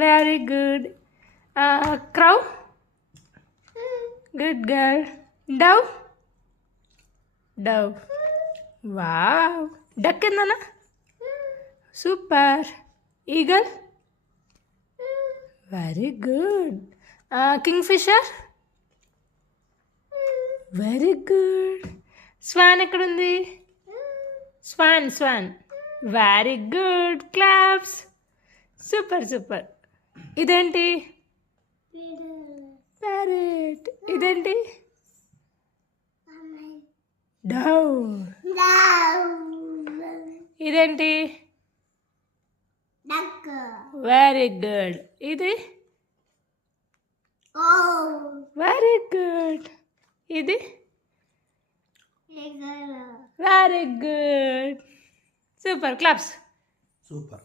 Very good. Crow, good girl. Dove, dove. Wow. Duck ఏందన్నా? Super. Eagle, very good. Kingfisher, very good. Swan ఎక్కడుంది? Swan, swan. Very good. Claps. Super super. ఇదేంటి? Parrot. ఇదేంటి? Dove. ఇదేంటి? Very good. ఇది? Very good. ఇది? Very good. Super. Claps. Super.